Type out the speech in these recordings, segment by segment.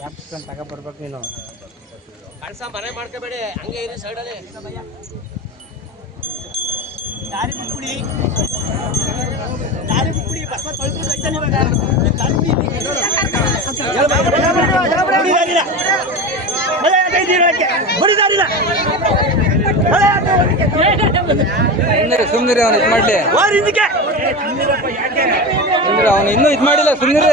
ಕ್ಯಾಪ್ಸಿಕನ್ ತಗೊಬರ್ಬೇಕು ನೀನು ಕಳ್ಸ ಮನೆ ಮಾಡ್ಕೋಬೇಡಿ ಹಂಗೆ ಇರಿ ಸೈಡಲ್ಲಿ ದಾರಿ ಬಿಟ್ಬಿಡಿ ದಾರಿ ಬಿಟ್ಬಿಡಿ ಬಸ್ ತೊಳ್ಕೊಂಡು ಹೋಗ್ತಾನೆ ಇವಾಗ ದಾರಿ ಬಿಡಿ. ಬಿಡಿ ದಾರಿನ. ಮಳೆ ಆಗೈತೆ ಇರೋಕ್ಕೆ. ಬಿಡಿ ದಾರಿನ. ಮಳೆ ಆಗೈತೆ ಇರೋಕ್ಕೆ. ಸುಮ್ನಿರಿ ಸುಮ್ನಿರಿ ಅವ್ನು ಇದು ಮಾಡ್ಲಿ ಹೋಗ್ರಿ ಸುಮ್ನಿರಿ ಅವನು ಇನ್ನೂ ಇದು ಮಾಡಿಲ್ಲ ಸುಂದರ.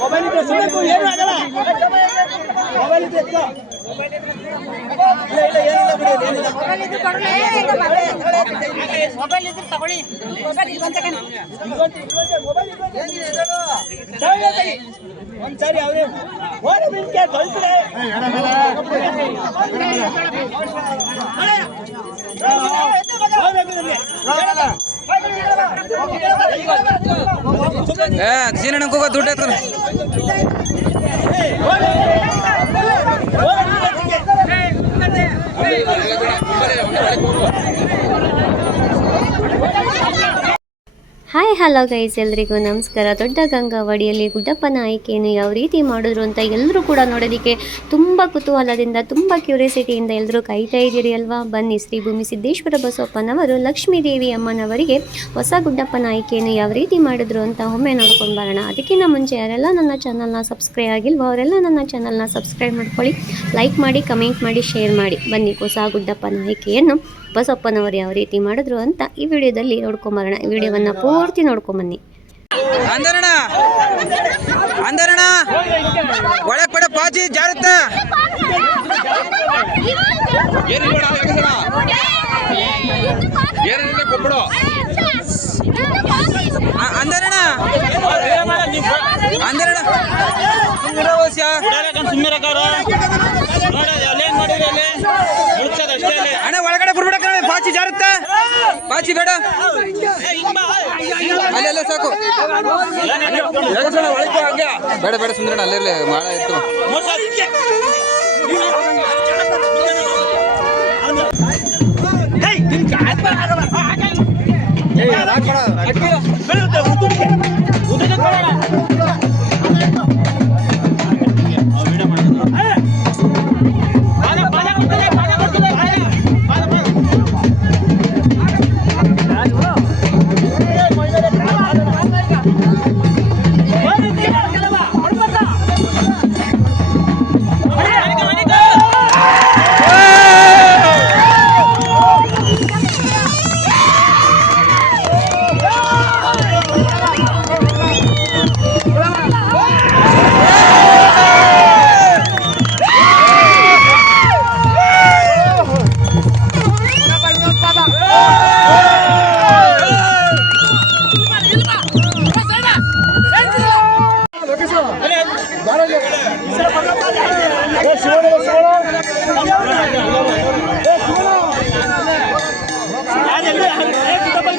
ಮೊಬೈಲ್ ಇದ್ರೆ ಸುಮ್ಮನೆ ಏನೂ ಆಗಲ್ಲ ಮೊಬೈಲ್ ಇದ್ರೆ ಮೊಬೈಲ್ ಇದ್ರೆ ಏ ದುಡ್ಡು ಎತ್ಕೊಂಡು ಹಲೋ ಗೈಸ್, ಎಲ್ರಿಗೂ ನಮಸ್ಕಾರ. ದೊಡ್ಡ ಗಂಗಾವಡಿಯಲ್ಲಿ ಗುಡ್ಡಪ್ಪನ ಆಯ್ಕೆಯನ್ನು ಯಾವ ರೀತಿ ಮಾಡಿದ್ರು ಅಂತ ಎಲ್ಲರೂ ಕೂಡ ನೋಡೋದಕ್ಕೆ ತುಂಬ ಕುತೂಹಲದಿಂದ, ತುಂಬ ಕ್ಯೂರಿಯಾಸಿಟಿಯಿಂದ ಎಲ್ಲರೂ ಕಾಯ್ತಾ ಇದ್ದೀರಿ ಅಲ್ವಾ? ಬನ್ನಿ, ಶ್ರೀ ಭೂಮಿ ಸಿದ್ದೇಶ್ವರ ಬಸವಪ್ಪನವರು, ಲಕ್ಷ್ಮೀದೇವಿ ಅಮ್ಮನವರಿಗೆ ಹೊಸ ಗುಡ್ಡಪ್ಪನ ಆಯ್ಕೆಯನ್ನು ಯಾವ ರೀತಿ ಮಾಡಿದ್ರು ಅಂತ ಒಮ್ಮೆ ನೋಡ್ಕೊಂಡು ಬರೋಣ. ಅದಕ್ಕಿಂತ ಮುಂಚೆ ಯಾರೆಲ್ಲ ನನ್ನ ಚಾನಲ್ನ ಸಬ್ಸ್ಕ್ರೈಬ್ ಆಗಿಲ್ವೋ, ಅವರೆಲ್ಲ ನನ್ನ ಚಾನಲ್ನ ಸಬ್ಸ್ಕ್ರೈಬ್ ಮಾಡ್ಕೊಳ್ಳಿ. ಲೈಕ್ ಮಾಡಿ ಕಮೆಂಟ್ ಮಾಡಿ ಶೇರ್ ಮಾಡಿ. ಬನ್ನಿ, ಹೊಸ ಗುಡ್ಡಪ್ಪನ ಆಯ್ಕೆಯನ್ನು ಬಸಪ್ಪನವರು ಯಾವ ರೀತಿ ಮಾಡಿದ್ರು ಅಂತ ಈ ವಿಡಿಯೋದಲ್ಲಿ ನೋಡ್ಕೊಂಬರೋಣ. ಈ ವಿಡಿಯೋವನ್ನು ಪೂರ್ತಿ ನೋಡ್ಕೊಂಬನ್ನಿ. ಅಂದರಣ ಅಂದರಣ ಸುಮ್ಮನೆ ಪಡ ಪಾಚಿ ಜಾರುತ್ತ. ಅಂದರಣ. ಅಂದರಣ. ಅಣ್ಣ ಒಳಗಡೆ ಬಿಡ್ಬಿಡಕ್ಕ ಪಾಚಿ ಜಾರುತ್ತ ಪಾಚಿ ಬೇಡ. ಅಲ್ಲೆಲ್ಲ ಸಾಕು. ಬೇಡ ಬೇಡ ಸುಂದರಣ್ಣ ಅಲ್ಲೇ ಮಾಡ ಇತ್ತು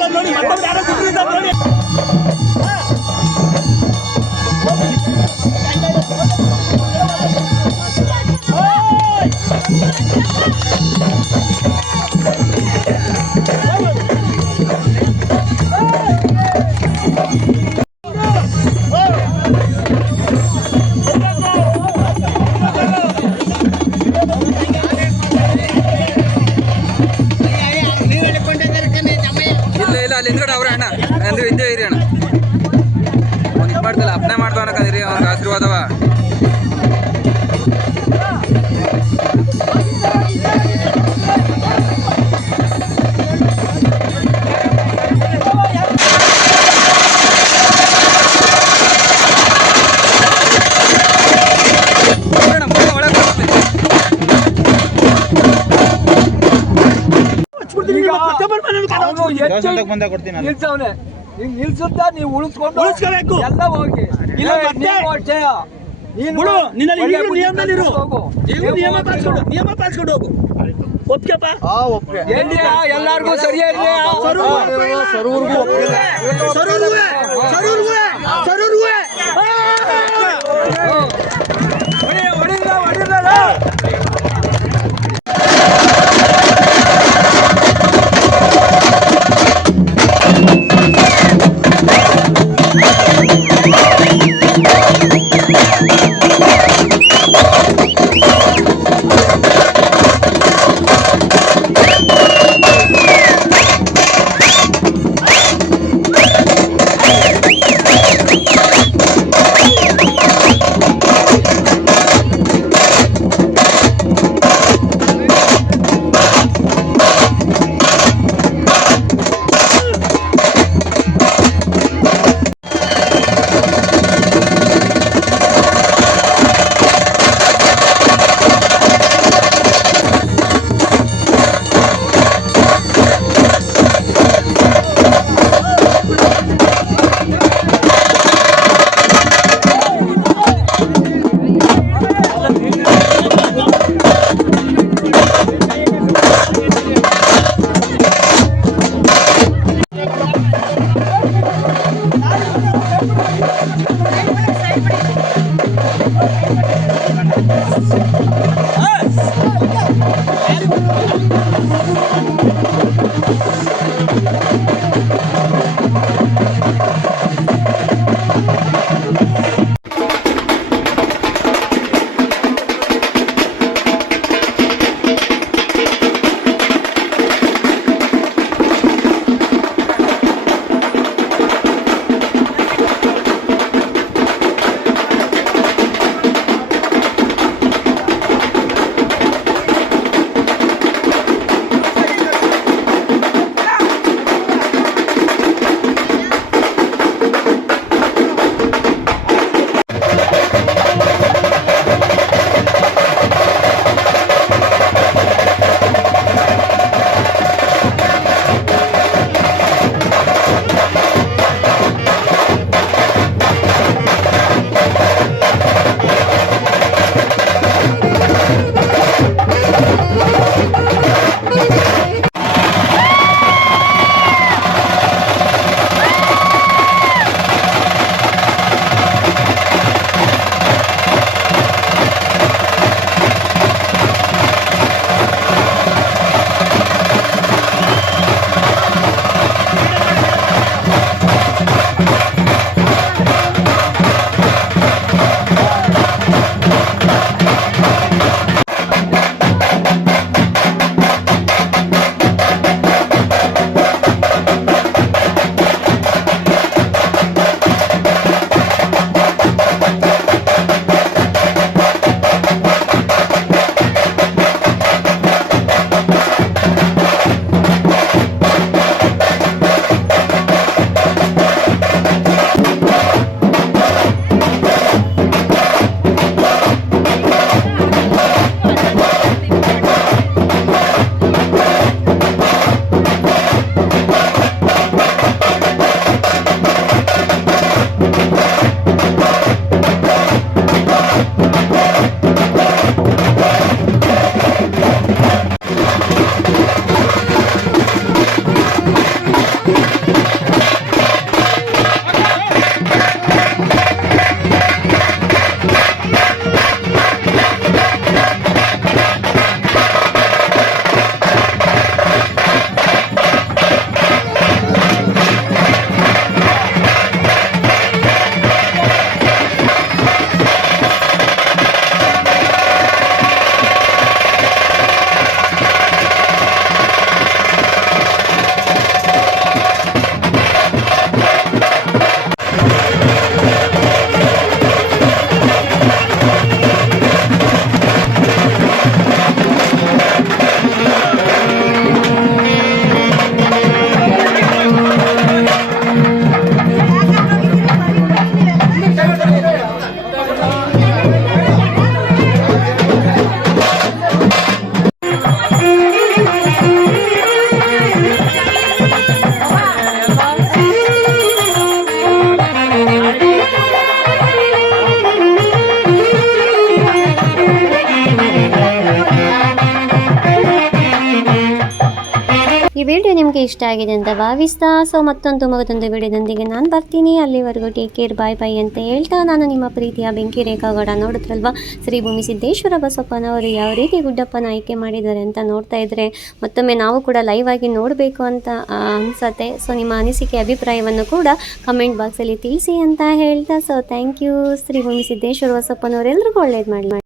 ನೋಡಿ ಮತ್ತೊಬ್ರು ಯಾರೋ ಸಿಕ್ಕಿದ್ದಾರೆ ನೋಡಿ ಇಲ್ಲ ಇಲ್ಲ ಅಲ್ಲಿ ಹಿಂದ್ಗಡೆ ಅವ್ರೆ ಡಬಲ್ ನೀವು ಉಳಿಸ್ಕೊಂಡು ಉಳಿಸ್ಕೋಬೇಕು. ಎಲ್ಲ ಹೋಗಿ. ಇಲ್ಲ ಮತ್ತೆ? ಬಿಡು ನಿನ್ನಲ್ಲಿ ಈಗಲೂ ನಿಯಮದಲ್ಲಿ ಇರು. ಈಗಲೂ ನಿಯಮ ಪಾಲಿಸ್ಕೊಂಡು ನಿಯಮ ಪಾಲಿಸ್ಕೊಂಡು ಹೋಗು. ಒಪ್ಕೆಪ್ಪ ಎಲ್ಲಾರ್ಗೂ ಸರಿಯಾಗಿ ಹೊಡಿಲ್ಲ ಹೊಡಿಲ್ಲ ಇಷ್ಟ ಆಗಿದೆ ಅಂತ ಭಾವಿಸ್ತಾ, ಸೊ ಮತ್ತೊಂದು ಮಗದೊಂದು ವಿಡಿಯೋದೊಂದಿಗೆ ನಾನು ಬರ್ತೀನಿ. ಅಲ್ಲಿವರೆಗೂ ಟೇಕ್ ಕೇರ್ ಬಾಯ್ ಬಾಯ್ ಅಂತ ಹೇಳ್ತಾ, ನಾನು ನಿಮ್ಮ ಪ್ರೀತಿಯ ಬೆಂಕಿ ರೇಖಾಗೌಡ ನೋಡಿದ್ರಲ್ವಾ? ಶ್ರೀ ಭೂಮಿ ಸಿದ್ದೇಶ್ವರ ಬಸಪ್ಪನವರು ಯಾವ ರೀತಿ ಗುಡ್ಡಪ್ಪನ ಆಯ್ಕೆ ಮಾಡಿದ್ದಾರೆ ಅಂತ ನೋಡ್ತಾ ಇದ್ರೆ, ಮತ್ತೊಮ್ಮೆ ನಾವು ಕೂಡ ಲೈವ್ ಆಗಿ ನೋಡಬೇಕು ಅಂತ ಅನ್ಸತ್ತೆ. ಸೊ ನಿಮ್ಮ ಅನಿಸಿಕೆ, ಅಭಿಪ್ರಾಯವನ್ನು ಕೂಡ ಕಮೆಂಟ್ ಬಾಕ್ಸಲ್ಲಿ ತಿಳಿಸಿ ಅಂತ ಹೇಳ್ತಾ ಸೊ ಥ್ಯಾಂಕ್ ಯು ಶ್ರೀ ಭೂಮಿ ಸಿದ್ದೇಶ್ವರ ಬಸಪ್ಪನವರೆಲ್ಲರಿಗೂ ಒಳ್ಳೇದು ಮಾಡಲಿ.